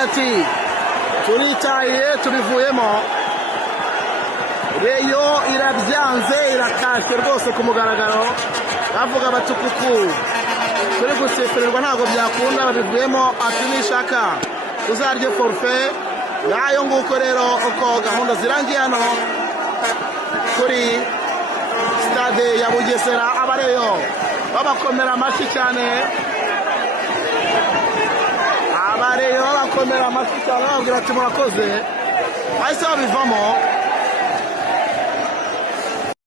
aravuga ati turitaye tubivuyemo. Reyo irabyanze irakashye rwose ku mugaragaro, bavuga bati kuku turi gusifurirwa ntabwo byakunda, babivuyemo ati nishaka tuzarye forfait. Ngayo nguko rero uko gahunda zirangiye hano kuri stade ya Bugesera. Abareyo babakomera amashyi cyane, abareyo babakomera amashyi cyane bababwira ati murakoze, bahise babivamo.